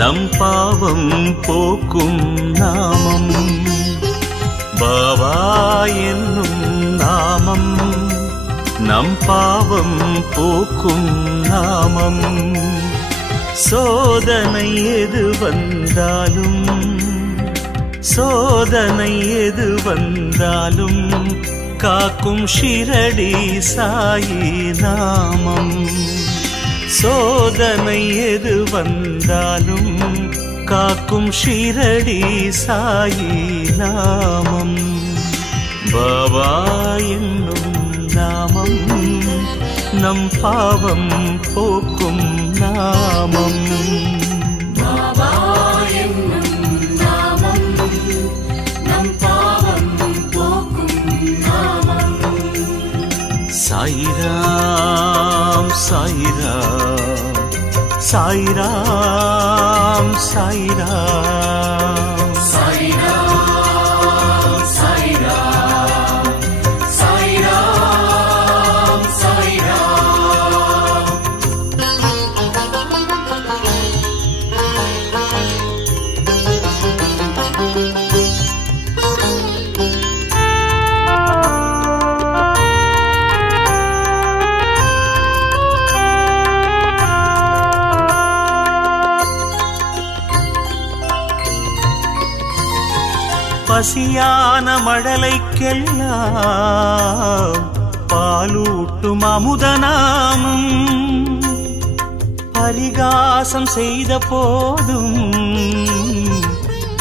நம் பாவம் போக்கும் நாமம். பாபா என்னும் நாமம் நம் பாவம் போக்கும் நாமம். சோதனை எது வந்தாலும், சோதனை எது வந்தாலும் காக்கும் ஷிரடி சாயி நாமம். சோதனை எது வந்தாலும் காக்கும் ஷிரடி சாயி நாமம். பாபா என்னும் நாமம் நம் பாவம் போக்கும் நாமம். பாபா என்னும் நாமம் நம் பாவம் போக்கும் நாமம். சாயிராம் சாயிராம் சாயிராம் சாயிராம் சாயிராம் சாயிராம் சாயிராம் சாயிராம். பசியான மழலைக்கெல்லாம் பாலூட்டும் அமுதநாமம். பரிகாசம் செய்த போதும்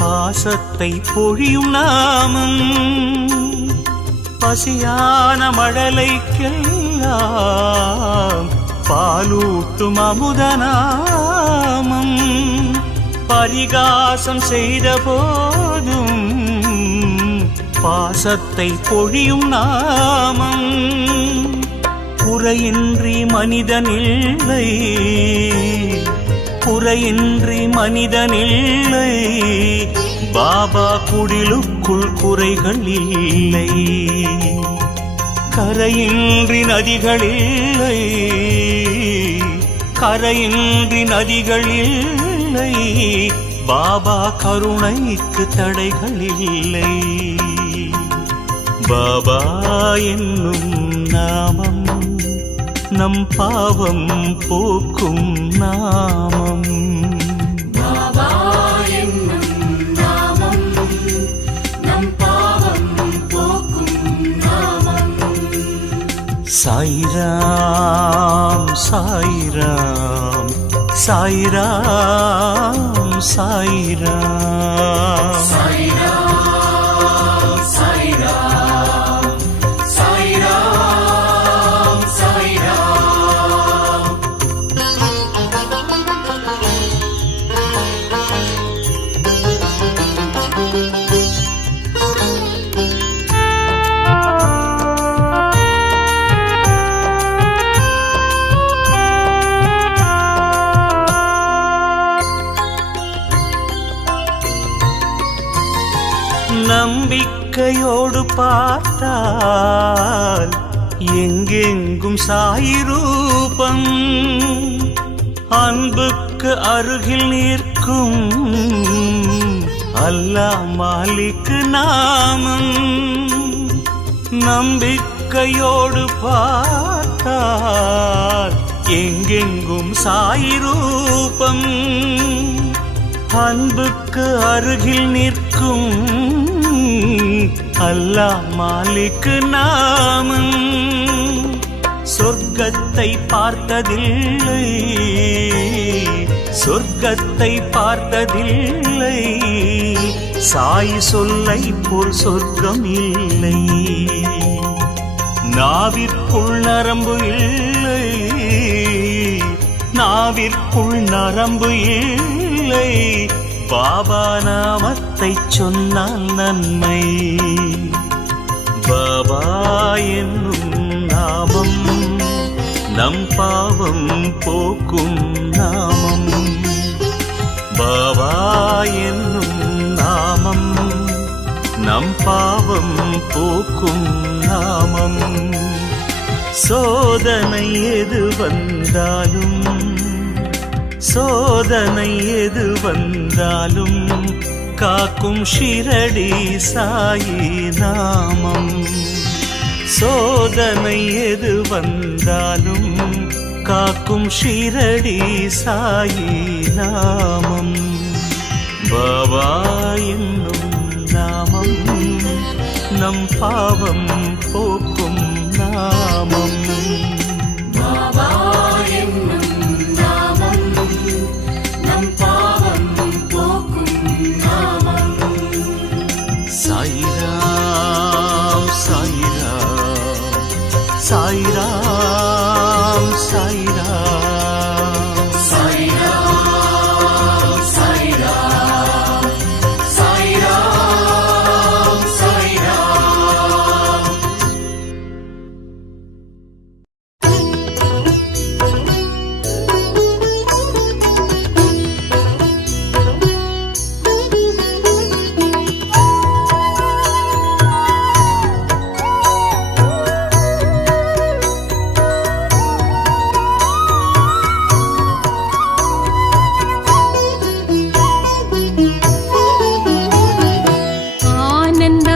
பாசத்தை பொழியும் நாமம். பசியான மழலைக்கெல்லாம் பாலூட்டும் அமுதநாமம். பரிகாசம் செய்த போதும் பாசத்தை பொழியும் நாமம். குறையின்றி மனிதனில்லை, குறையின்றி மனிதனில்லை. பாபா குடிலுக்குள் குறைகள் இல்லை. கரையின்றி நதிகள் இல்லை, கரையின்றி நதிகள் இல்லை. பாபா கருணைக்கு தடைகள் இல்லை. பாபா என்னும் நாமம் நம் பாவம் போக்கும் நாமம். பாபா என்னும் நாமம் நம் பாவம் போக்கும் நாமம். சாயிராம் சாயிராம் சாயிராம் சாயிராம் சாயிராம் சாயிராம் சாயிராம் சாயிராம். நம்பிக்கையோடு பார்த்தால் எங்கெங்கும் சாயி ரூபம். அன்புக்கு அருகில் நிற்கும் அல்லாஹ் மாலிக் நாமம். நம்பிக்கையோடு பார்த்தால் எங்கெங்கும் சாயி ரூபம். அன்புக்கு அருகில் நிற்கும் அல்லாஹ் மாலிக் நாமம். சொர்க்கத்தை பார்த்ததில்லை, சொர்க்கத்தை பார்த்ததில்லை. சாய் சொல்லை போல் சொர்க்கம் இல்லை. நாவிற்குள் நரம்பு இல்லை, நாவிற்குள் நரம்பு இல்லை. பாபா நாமத்தை சொன்னால் நன்மை. பாபா என்னும் நாமம் நம் பாவம் போக்கும் நாமம். பாபா என்னும் நாமம் நம் பாவம் போக்கும் நாமம். சோதனை எது வந்தாலும், சோதனை எது வந்தாலும் காக்கும் ஷிரடி சாயி நாமம். சோதனை எது வந்தாலும் காக்கும் ஷிரடி சாயி நாமம். பாபா என்னும் நாமம் நம் பாவம் போக்கும் நாமம். பாபா என்னும் நாமம் நம் பாவம் போக்கும் நாமம். சாயிராம் சாயிராம் சாயிராம் சாயிராம் சாயிராம் சாயிராம் சாயிராம் சாயிராம்.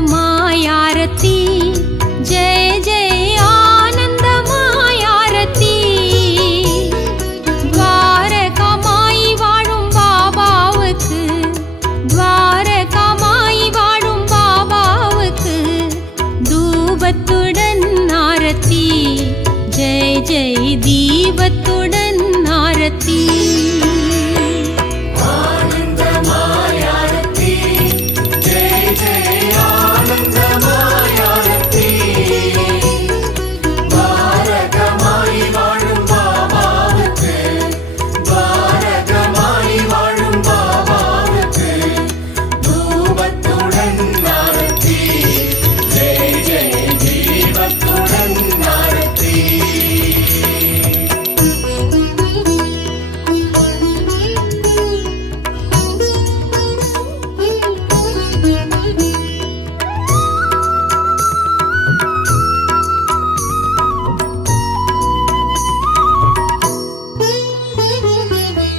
ஆனந்தமாயாரத்தி ஜெய ஜெய ஆனந்தமாயாரத்தி. துவாரகமாய் வாழும் பாபாவுக்கு, துவாரகமாய் வாழும் பாபாவுக்கு தூபத்துடன் ஆரத்தி. ஜெய ஜெய தீபத்துடன் ஆரத்தி. ஆனந்தமாயாரத்தி ஜெய ஜெய ஆனந்தமாயாரத்தி. துவாரகமாய் வாழும் பாபாவுக்கு, துவாரகமாய் வாழும் பாபாவுக்கு தூபத்துடன் ஆரத்தி. ஜெய ஜெய தீபத்துடன் ஆரத்தி.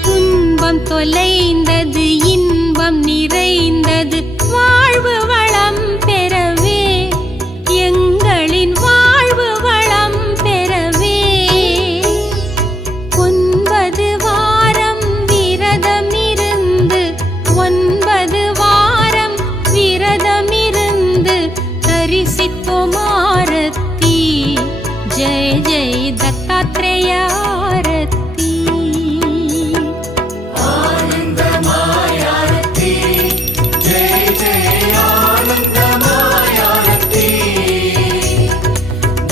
துன்பம் தொலைந்தது, இன்பம் நிறைந்தது, வாழ்வு வளம் பெறவே, எங்களின் வாழ்வு வளம் பெறவே. 9 வாரம் விரதமிருந்து, 9 வாரம் விரதமிருந்து தரிசித்தோம் ஆரத்தி. ஜெய ஜெய தத்தாத்ரேய ஆரத்தி. ஆனந்தமாயாரத்தி ஜெய ஜெய ஆனந்தமாயாரத்தி.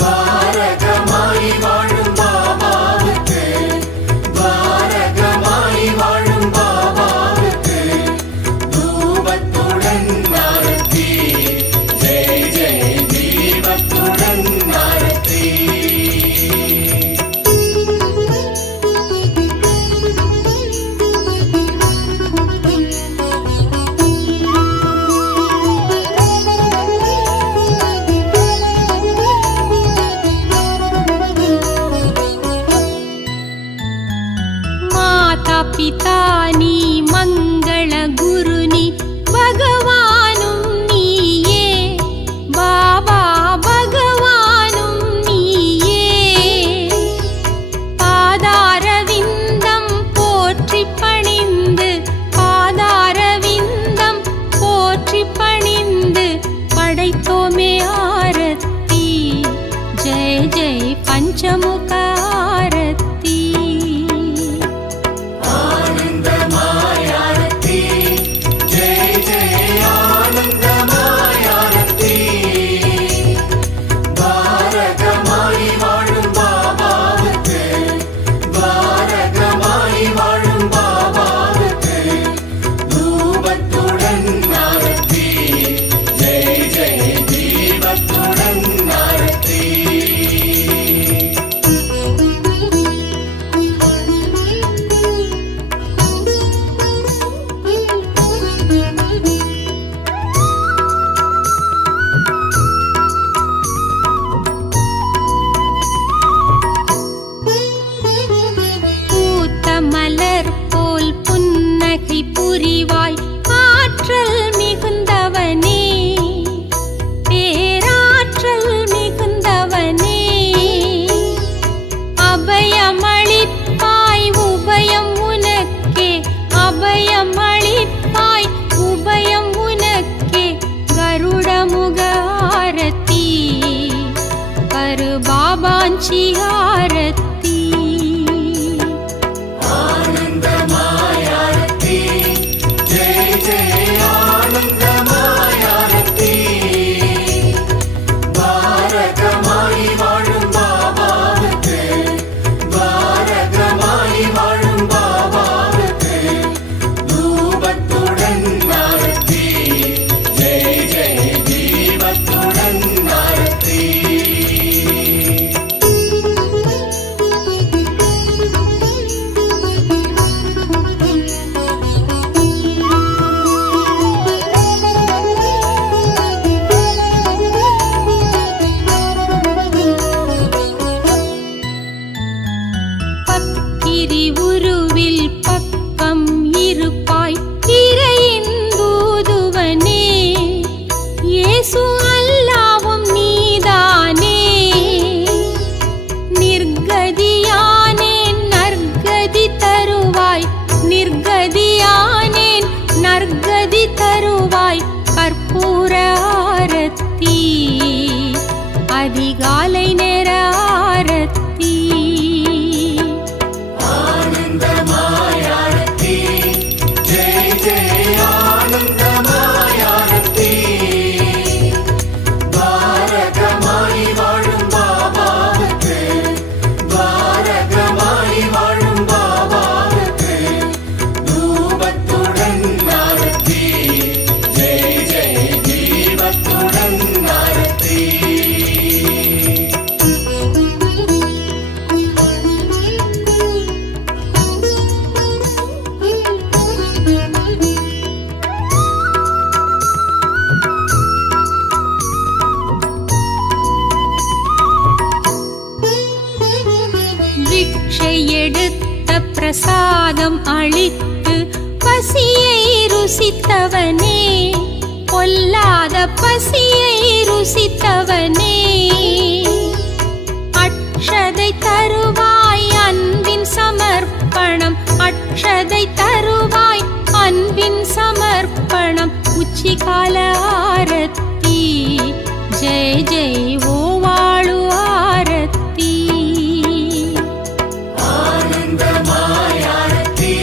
துவாரகமாய் வாழும் பாபாவுக்கு, துவாரகமாய் வாழும் பாபாவுக்கு தூபத்துடன் ஆரத்தி. ஜெய ஜெய தீபத்துடன் ஆரத்தி. மாதா பிதா நீ, மங்கள குரு நீ, பகவானும் நீயே, பாபா பகவானும் நீயே. பாதாரவிந்தம் போற்றி பணிந்து, பாதாரவிந்தம் போற்றி பணிந்து படைத்தோமே ஆரத்தி. ஜெய ஜெய பஞ்சமுக ஆரத்தி. ஆனந்தமாயாரத்தி பசியை ருசித்தவனே அக்ஷதை தருவாய் அன்பின் சமர்ப்பணம் அக்ஷதை தருவாய் அன்பின் சமர்ப்பணம் உச்சிகால ஆரத்தி ஜெய ஜெய் ஓ வாழு ஆரத்தி ஆனந்தமாய் ஆரத்தி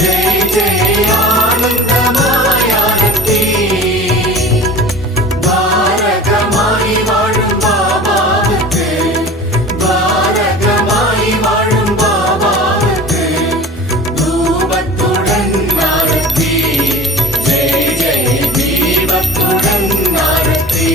ஜெய ஜெய ஆனந்தமாய் ஆரத்தி பாரகமாய் வாழும் பாபாவுக்கு பாரகமாய் வாழும் பாபாவுக்கு தூபத்துடன் ஆரத்தி ஜெய ஜெய தீபத்துடன் ஆரத்தி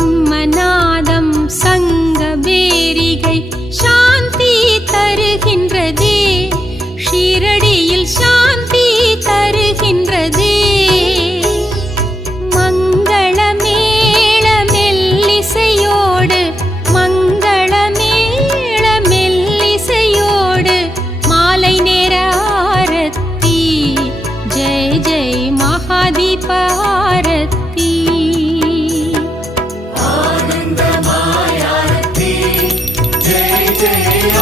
சிம்மநாதம் சங்கபேரிகை சாந்தி தருகின்றதே ஷீரடியில் சாந்தி தருகின்றதே மங்களமேள மெல்லிசையோடு மங்களமேள மெல்லிசையோடு மாலை நேர ஆரத்தி ஜெய ஜெய் மகாதீப ஆரத்தி ஆனந்தமாய் ஆரத்தி ஜெய ஜெய